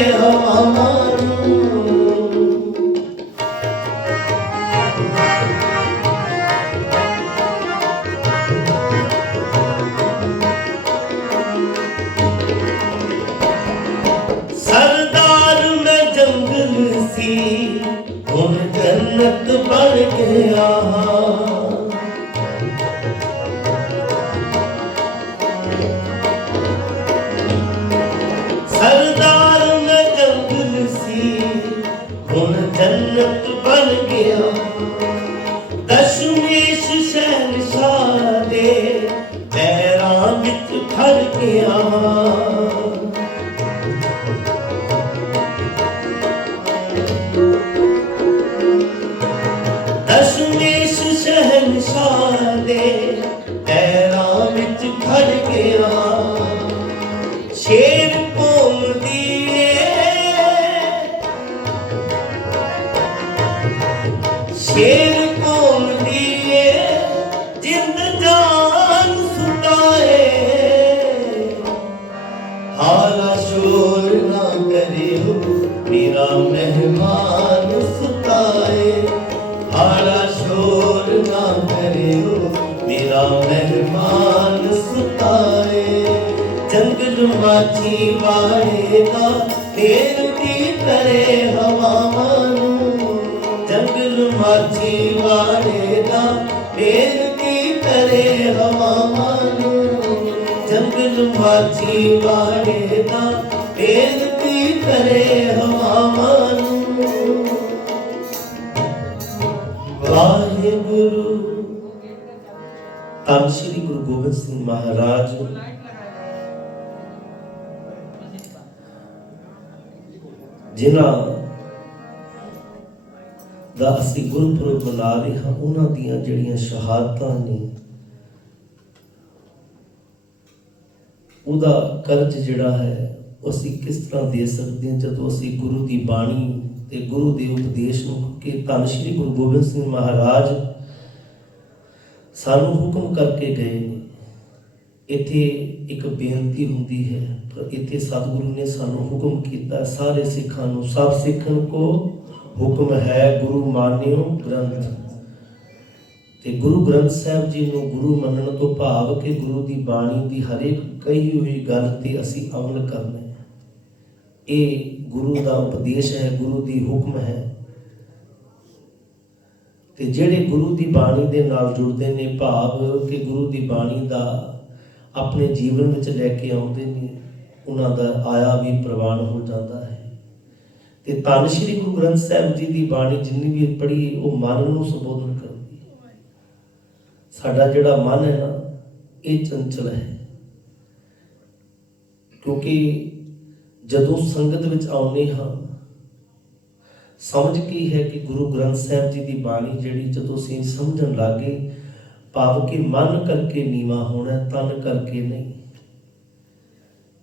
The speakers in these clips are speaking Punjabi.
ਹਵਾਵਾਂ ਜੰਗਲ ਮਾਛੀ ਵਾਏਗਾ ਬੇਨਤੀ ਕਰੇ ਹਵਾਵਾਂ ਨੂੰ? ਜੰਗਲ ਮਾਛੀ ਵਾਏਗਾ ਬੇਨਤੀ ਕਰੇ ਹਵਾਵਾਂ ਨੂੰ? ਜੰਗਲ ਮਾਛੀ ਵਾਏਗਾ ਬੇਨਤੀ ਕਰੇ ਹਵਾਵਾਂ ਨੂੰ? ਵਾਹਿਗੁਰੂ। ਧੰਨ ਸ਼੍ਰੀ ਗੁਰੂ ਗੋਬਿੰਦ ਸਿੰਘ ਮਹਾਰਾਜ। ਜਿਨ੍ਹਾਂ ਦਾ ਅਸੀਂ ਗੁਰਪੁਰਬ ਮਨਾ ਰਹੇ ਹਾਂ, ਉਹਨਾਂ ਦੀਆਂ ਜਿਹੜੀਆਂ ਸ਼ਹਾਦਤਾਂ ਨੇ, ਉਹਦਾ ਕਰਜ਼ ਜਿਹੜਾ ਹੈ ਅਸੀਂ ਕਿਸ ਤਰ੍ਹਾਂ ਦੇ ਸਕਦੇ ਹਾਂ? ਜਦੋਂ ਅਸੀਂ ਗੁਰੂ ਦੀ ਬਾਣੀ ਤੇ ਗੁਰੂ ਦੇ ਉਪਦੇਸ਼ ਨੂੰ ਕਿ ਧੰਨ ਸ਼੍ਰੀ ਗੁਰੂ ਗੋਬਿੰਦ ਸਿੰਘ ਮਹਾਰਾਜ ਸਾਨੂੰ ਹੁਕਮ ਕਰਕੇ ਗਏ ਇੱਥੇ ਇੱਕ ਬੇਨਤੀ ਹੁੰਦੀ ਹੈ, ਪਰ ਇੱਥੇ ਸਤਿਗੁਰੂ ਨੇ ਸਾਨੂੰ ਹੁਕਮ ਕੀਤਾ, ਸਾਰੇ ਸਿੱਖਾਂ ਨੂੰ, ਸਭ ਸਿੱਖਣ ਕੋ ਹੁਕਮ ਹੈ ਗੁਰੂ ਮਾਨਿਓ ਗ੍ਰੰਥ। ਤੇ ਗੁਰੂ ਗ੍ਰੰਥ ਸਾਹਿਬ ਜੀ ਨੂੰ ਗੁਰੂ ਮੰਨਣ ਤੋਂ ਭਾਵ ਕਿ ਗੁਰੂ ਦੀ ਬਾਣੀ ਦੀ ਹਰੇਕ ਕਹੀ ਹੋਈ ਗੱਲ ਤੇ ਅਸੀਂ ਅਮਲ ਕਰਨਾ ਹੈ। ਇਹ ਗੁਰੂ ਦਾ ਉਪਦੇਸ਼ ਹੈ, ਗੁਰੂ ਦੀ ਹੁਕਮ ਹੈ। ਤੇ ਜਿਹੜੇ ਗੁਰੂ ਦੀ ਬਾਣੀ ਦੇ ਨਾਲ ਜੁੜਦੇ ਨੇ, ਭਾਵ ਕਿ ਗੁਰੂ ਦੀ ਬਾਣੀ ਦਾ ਆਪਣੇ ਜੀਵਨ ਵਿੱਚ ਲੈ ਕੇ ਆਉਂਦੇ ਨੇ, ਉਹਨਾਂ ਦਾ ਆਇਆ ਵੀ ਪ੍ਰਵਾਨ ਹੋ ਜਾਂਦਾ ਹੈ। ਤੇ ਧੰਨ ਸ਼੍ਰੀ ਗੁਰੂ ਗ੍ਰੰਥ ਸਾਹਿਬ ਜੀ ਦੀ ਬਾਣੀ ਜਿੰਨੀ ਵੀ ਪੜ੍ਹੀ ਉਹ ਮਨ ਨੂੰ ਸੰਬੋਧਨ ਕਰਦੀ ਹੈ। ਸਾਡਾ ਜਿਹੜਾ ਮਨ ਹੈ ਨਾ, ਇਹ ਚੰਚਲ ਹੈ। ਕਿਉਂਕਿ ਜਦੋਂ ਸੰਗਤ ਵਿੱਚ ਆਉਂਦੇ ਹਾਂ, ਸਮਝ ਕੀ ਹੈ ਕਿ ਗੁਰੂ ਗ੍ਰੰਥ ਸਾਹਿਬ ਜੀ ਦੀ ਬਾਣੀ ਜਿਹੜੀ ਜਦੋਂ ਅਸੀਂ ਸਮਝਣ ਲੱਗੇ ਭਾਵ ਕਿ ਮਨ ਕਰਕੇ ਨੀਵਾ ਹੋਣਾ ਤਨ ਕਰਕੇ ਨਹੀਂ।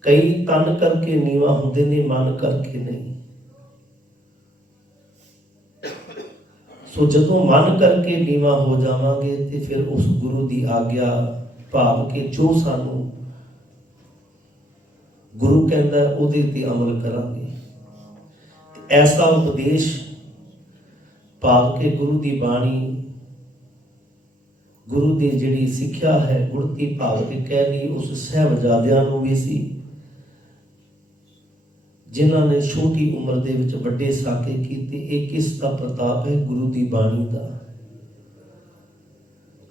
ਕਈ ਤਨ ਕਰਕੇ ਨੀਵਾ ਹੁੰਦੇ ਨੇ ਮਨ ਕਰਕੇ ਨਹੀਂ। ਸੋ ਜਦੋਂ ਮਨ ਕਰਕੇ ਨੀਵਾ ਹੋ ਜਾਵਾਂਗੇ ਤੇ ਫਿਰ ਉਸ ਗੁਰੂ ਦੀ ਆਗਿਆ ਭਾਵ ਕਿ ਜੋ ਸਾਨੂੰ ਗੁਰੂ ਕਹਿੰਦਾ ਹੈ, ਉਹਦੇ ਤੇ ਅਮਲ ਕਰਾਂਗੇ। ਐਸਾ ਉਪਦੇਸ਼ ਭਾਵ ਕਿ ਗੁਰੂ ਦੀ ਬਾਣੀ ਗੁਰੂ ਦੀ ਜਿਹੜੀ ਸਿੱਖਿਆ ਹੈ ਗੁਰਤੀ ਭਾਵ ਕਿ ਕਹਿ ਲਈ ਉਸ ਸਹਿਬਜ਼ਾਦਿਆਂ ਨੂੰ ਵੀ ਸੀ, ਜਿਨ੍ਹਾਂ ਨੇ ਛੋਟੀ ਉਮਰ ਦੇ ਵਿੱਚ ਵੱਡੇ ਸਾਕੇ ਕੀਤੇ, ਇਹ ਕਿਸ ਦਾ ਪ੍ਰਤਾਪ ਹੈ? ਗੁਰੂ ਦੀ ਬਾਣੀ ਦਾ।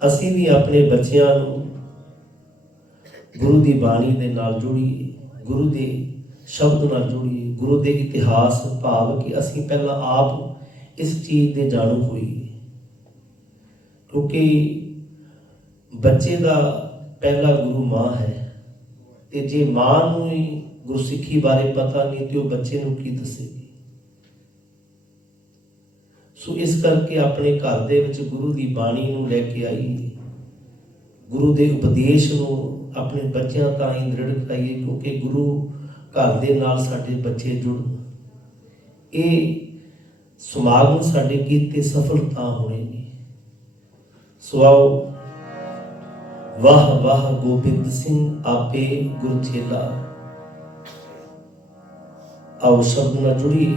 ਅਸੀਂ ਵੀ ਆਪਣੇ ਬੱਚਿਆਂ ਨੂੰ ਗੁਰੂ ਦੀ ਬਾਣੀ ਦੇ ਨਾਲ ਜੁੜੀਏ, ਗੁਰੂ ਦੇ ਸ਼ਬਦ ਨਾਲ ਜੁੜੀਏ, ਗੁਰੂ ਦੇ ਇਤਿਹਾਸ ਭਾਵ ਕਿ ਅਸੀਂ ਪਹਿਲਾਂ ਆਪ ਇਸ ਚੀਜ਼ ਦੇ ਜਾਣੂ ਹੋਈਏ। ਕਿਉਂਕਿ ਬੱਚੇ ਦਾ ਪਹਿਲਾ ਗੁਰੂ ਮਾਂ ਹੈ। ਤੇ ਜੇ ਮਾਂ ਨੂੰ ਹੀ ਗੁਰਸਿੱਖੀ ਬਾਰੇ ਪਤਾ ਨਹੀਂ, ਤੇ ਉਹ ਬੱਚੇ ਨੂੰ ਕੀ ਦੱਸੇਗੀ? ਸੋ ਇਸ ਕਰਕੇ ਆਪਣੇ ਘਰ ਦੇ ਵਿੱਚ ਗੁਰੂ ਦੀ ਬਾਣੀ ਨੂੰ ਲੈ ਕੇ ਆਈਏ। ਗੁਰੂ ਦੇ ਉਪਦੇਸ਼ ਨੂੰ ਆਪਣੇ ਬੱਚਿਆਂ ਤਾਈਂ ਦ੍ਰਿੜ ਕਰਾਈਏ, ਕਿਉਂਕਿ ਗੁਰੂ ਘਰ ਦੇ ਨਾਲ ਸਾਡੇ ਬੱਚੇ ਜੁੜ ਇਹ ਸਮਾਗਮ ਸਾਡੇ ਕੀਤੇ ਸਫਲ ਤਾਂ ਹੋਣੇ। ਨੇ ਸੋ ਆਓ ਵਾਹ ਵਾਹ ਗੋਬਿੰਦ ਸਿੰਘ ਆਪੇ ਗੁਰਚੇਲਾ ਆਓ ਸ਼ਬਦ ਨਾਲ ਜੁੜੀਏ।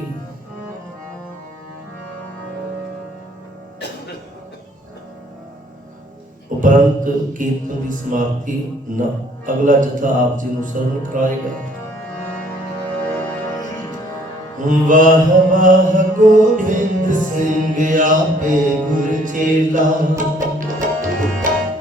ਉਪਰੰਤ ਕੀਰਤਨ ਦੀ ਸਮਾਪਤੀ ਨਾ ਅਗਲਾ ਜਥਾ ਆਪ ਜੀ ਨੂੰ ਸਰਵਣ ਕਰਾਏਗਾ। ਵਾਹ ਵਾਹ ਗੋਬਿੰਦ ਸਿੰਘ ਆਪੇ ਗੁਰ ਚੇਲਾ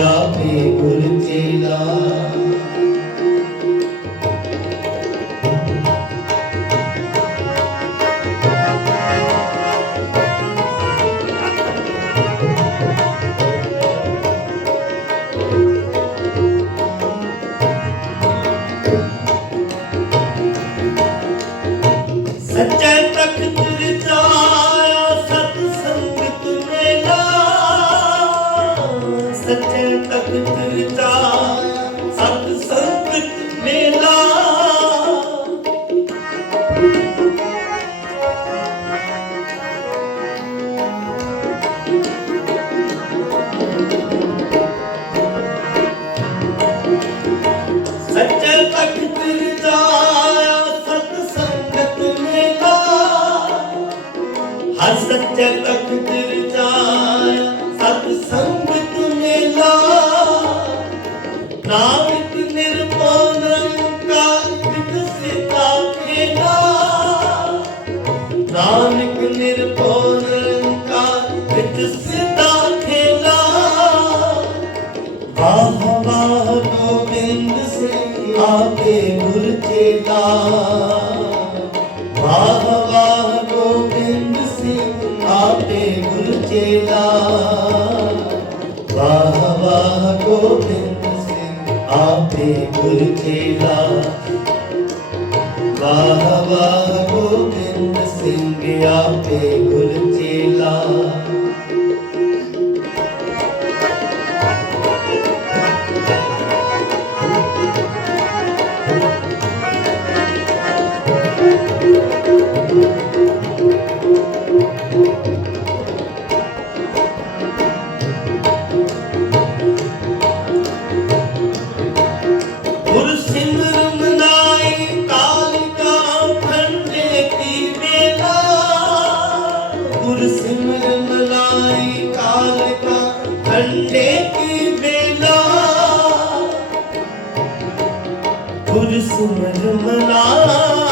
ਆਪੇ ਗੁਰ ਚੇਲਾ ਹਰ ਸੱਚੇ ਤਖਤ ਰਚਾਇਆ ਸਤ ਸੰਗਤ ਮੇਲਾ। ਨਾਨਕ ਵਾਹ ਵਾਹ ਗੋਬਿੰਦ ਸਿੰਘ ਆਪੇ ਗੁਰ ਗੁਰ ਸਿਮਰਨ ਮਨਾਈ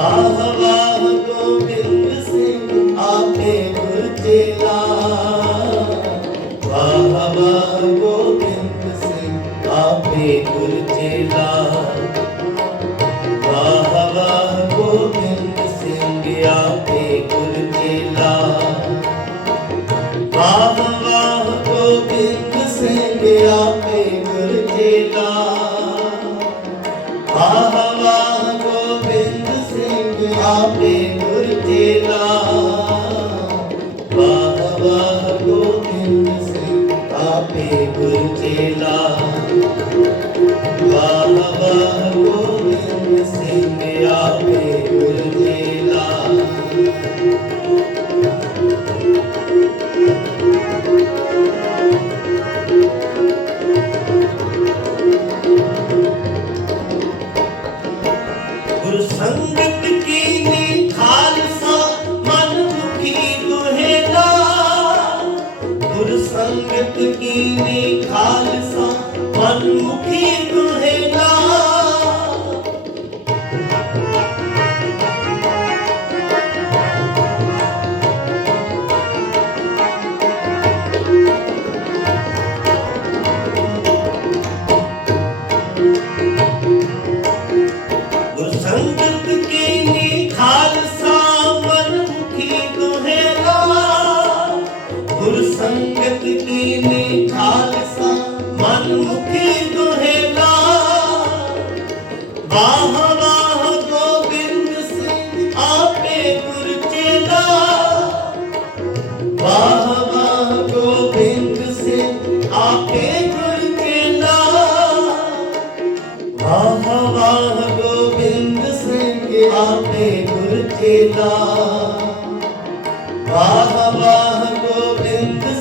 Father.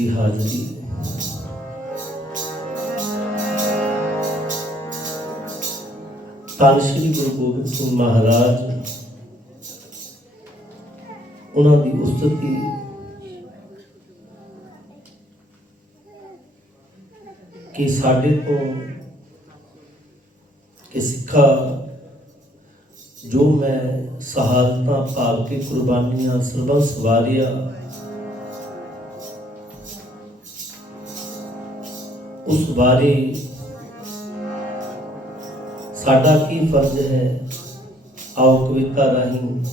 ਦੀ ਹਾਜ਼ਰੀ। ਤਾਂ ਸ਼੍ਰੀ ਗੁਰੂ ਗੋਬਿੰਦ ਸਿੰਘ ਮਹਾਰਾਜ ਉਹਨਾਂ ਦੀ ਉਸਤਤੀ ਕਿ ਸਾਡੇ ਤੋਂ ਕਿ ਸਿੱਖਾ ਜੋ ਮੈਂ ਸ਼ਹਾਦਤਾਂ ਭਾਵ ਕੇ ਕੁਰਬਾਨੀਆਂ ਸਰਬੰਸ ਵਾਰਿਆ ਉਸ ਬਾਰੇ ਸਾਡਾ ਕੀ ਫਰਜ਼ ਹੈ? ਆਓ ਕਵਿਤਾ ਰਾਹੀਂ।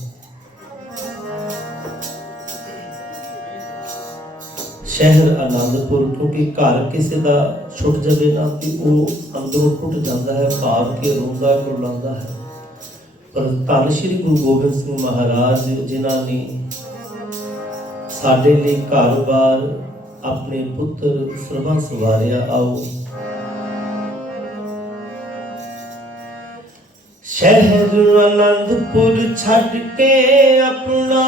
ਸ਼ਹਿਰ ਆਨੰਦਪੁਰ ਕਿਉਂਕਿ ਘਰ ਕਿਸੇ ਦਾ ਛੁੱਟ ਜਾਵੇ ਨਾ, ਤੇ ਉਹ ਅੰਦਰੋਂ ਟੁੱਟ ਜਾਂਦਾ ਹੈ, ਭਾਵ ਕੇ ਰੋਂਦਾ ਕੁਰਲਾਉਂਦਾ ਹੈ? ਪਰ ਧੰਨ ਸ਼੍ਰੀ ਗੁਰੂ ਗੋਬਿੰਦ ਸਿੰਘ ਮਹਾਰਾਜ, ਜਿਨ੍ਹਾਂ ਨੇ ਸਾਡੇ ਲਈ ਘਰ-ਬਾਰ ਆਪਣੇ ਪੁੱਤਰ ਸਰਬੰਸ ਸਵਾਰਿਆ ਆਓ। ਸ਼ਹਿਰ ਅਨੰਦਪੁਰ ਛੱਡ ਕੇ ਆਪਣਾ।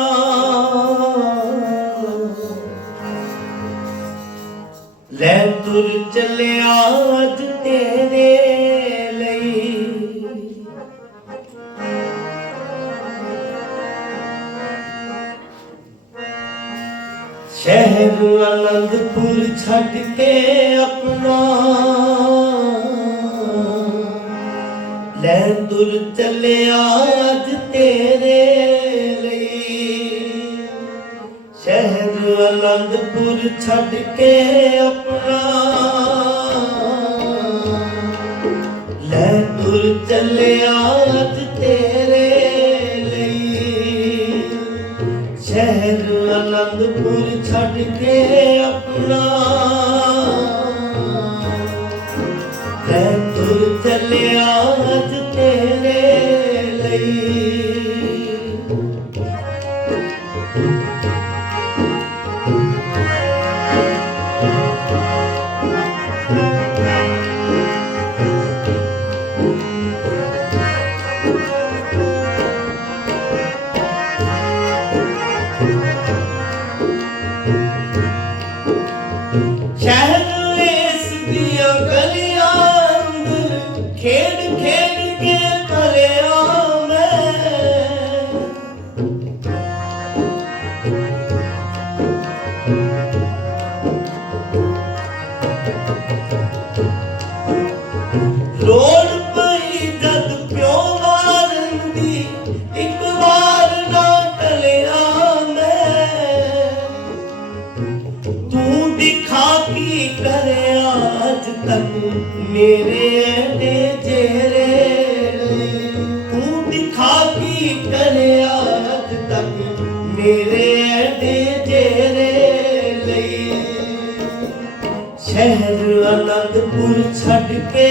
ਲੈ ਤੁਰ ਚੱਲਿਆ ਅੱਜ ਤੇਰੇ ਸ਼ਹਿਰ ਆਨੰਦਪੁਰ ਛੱਡ ਕੇ ਆਪਣਾ। ਲੈ ਤੁਰ ਚੱਲਿਆ ਅੱਜ ਤੇਰੇ ਲਈ। ਸ਼ਹਿਰ ਆਨੰਦਪੁਰ ਛੱਡ ਕੇ ਆਪਣਾ। ਲੈ ਤੁਰ ਚੱਲਿਆ ਛੱਡ ਕੇ ਆਪਣਾ। ਲੈ ਤੁਰ ਚੱਲਿਆ ਅੱਜ ਤੇਰੇ ਲਈ। ਸ਼ਹਿਰ ਕੀ ਕਰਿਆ ਤੱਕ ਮੇਰੇ ਐਡੇ ਚਿਹਰੇ ਲਈ। ਸ਼ਹਿਰ ਆਨੰਦਪੁਰ ਛੱਡ ਕੇ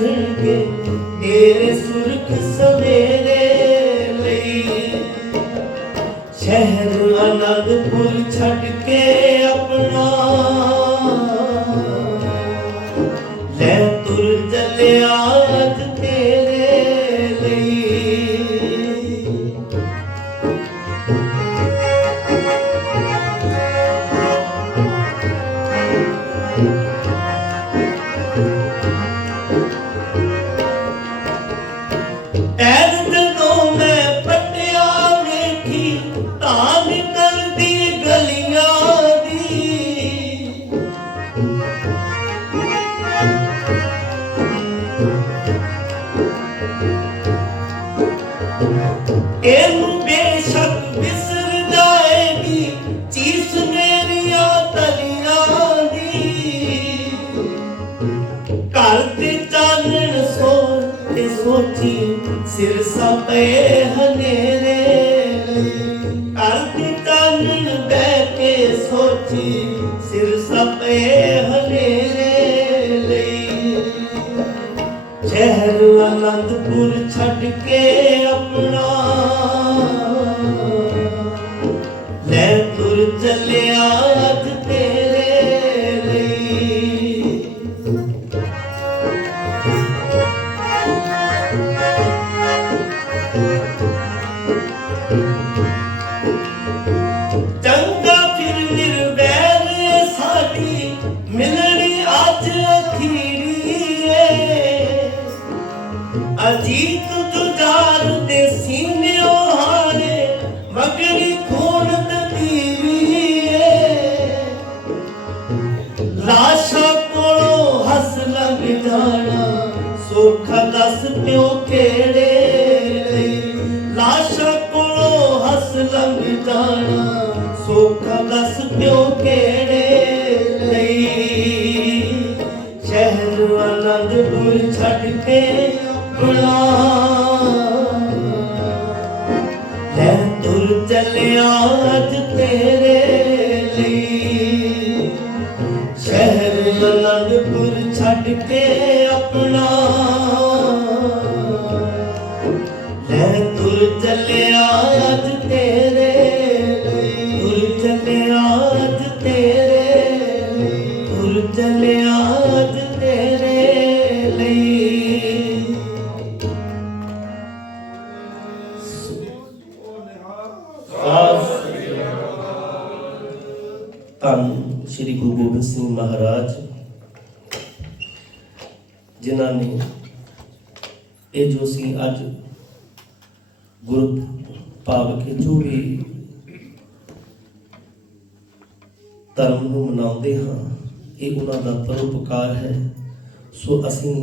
ਦੀਪ ਬੁਝਣਗੇ ਤੇਰੇ ਸੁਰਖ ਸਵੇਰੇ ਇਹਨੂੰ ਬੇਸ਼ੱਕ ਵਿਸਰ ਜਾਏਗੀ ਚੀਸ ਮੇਰੀਆਂ ਤਲੀਆਂ ਦੀ। ਘਰ ਦੇ ਚਾਨਣ ਸੋ ਤੇ ਸੋਚੀ, ਸਿਰ ਸਪੇ ਹਨੇਰੇ ਘਰ ਦੇ ਚਾਨਣ ਬਹਿ ਕੇ ਸੋਚੀ, ਸਿਰ ਸਪੇ ਹਨੇਰੇ ਲਈ। ਸ਼ਹਿਰ ਆਨੰਦਪੁਰ ਛੱਡ ਕੇ ਤੁਰ ਚੱਲਿਆ ਅੱਜ ਲੰਘ ਜਾਣਾ, ਸੋਖਾ ਦੱਸ ਪਿਓ ਕਿਹੜੇ ਲਈ? ਸ਼ਹਿਰ ਅਨੰਦਪੁਰ ਛੱਡ ਕੇ ਆਪਣਾ। ਲੈ ਤੁਰ ਚੱਲਿਆ ਅੱਜ ਤੇਰੇ ਲਈ। ਸ਼ਹਿਰ ਅਨੰਦਪੁਰ ਛੱਡ ਕੇ ਧੰਨ ਸ੍ਰੀ ਗੁਰੂ ਗੋਬਿੰਦ ਸਿੰਘ ਮਹਾਰਾਜ, ਜਿਨ੍ਹਾਂ ਨੇ ਇਹ ਜੋ ਸੀ ਅੱਜ ਗੁਰੂ ਭਾਵ ਕੇ ਜੋ ਵੀ ਧਰਮ ਨੂੰ ਮਨਾਉਂਦੇ ਹਾਂ, ਇਹ ਉਹਨਾਂ ਦਾ ਪਰਉਪਕਾਰ ਹੈ। ਸੋ ਅਸੀਂ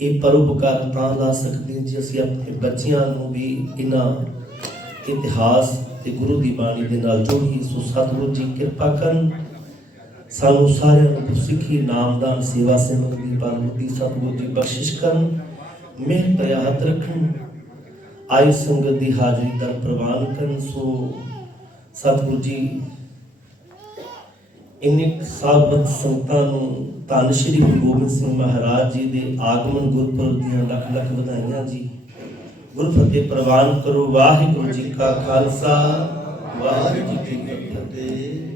ਇਹ ਪਰਉਪਕਾਰ ਤਾਂ ਲਾ ਸਕਦੇ ਜੇ, ਅਸੀਂ ਆਪਣੇ ਬੱਚਿਆਂ ਨੂੰ ਵੀ ਇਹਨਾਂ ਇਤਿਹਾਸ ਤੇ ਗੁਰੂ ਦੀ ਬਾਣੀ ਦੇ ਨਾਲ ਜੋੜੀਏ ਸੋ ਸਤਿਗੁਰੂ ਜੀ ਕਿਰਪਾ ਕਰਨ। ਸਾਨੂੰ ਸਾਰਿਆਂ ਨੂੰ ਸਿੱਖੀ ਨਾਮਦਾਨ, ਸੇਵਾ ਸਿਮਰਨ ਦੀ ਬਲਬੁੱਧੀ ਸਤਿਗੁਰੂ ਜੀ ਬਖਸ਼ਿਸ਼ ਕਰਨ। ਮਿਹਰ ਭਰਿਆ ਰੱਖਣ। ਆਈ ਸੰਗਤ ਦੀ ਹਾਜ਼ਰੀ ਦਾ ਪ੍ਰਵਾਨ ਕਰਨ। ਸੋ ਸਤਿਗੁਰੂ ਜੀ, ਇੰਨੇ ਸਾਬਤ ਸੰਤਾਂ ਨੂੰ ਧੰਨ ਸ਼੍ਰੀ ਗੁਰੂ ਗੋਬਿੰਦ ਸਿੰਘ ਮਹਾਰਾਜ ਜੀ ਦੇ ਆਗਮਨ ਗੁਰਪੁਰਬ ਦੀਆਂ ਲੱਖ ਲੱਖ ਵਧਾਈਆਂ ਜੀ। ਗੁਰੂ ਫਤਿਹ ਪ੍ਰਵਾਨ ਕਰੋ ਵਾਹਿਗੁਰੂ ਜੀ ਕਾ ਖਾਲਸਾ ਵਾਹਿਗੁਰੂ ਜੀ ਕੀ ਫਤਿਹ।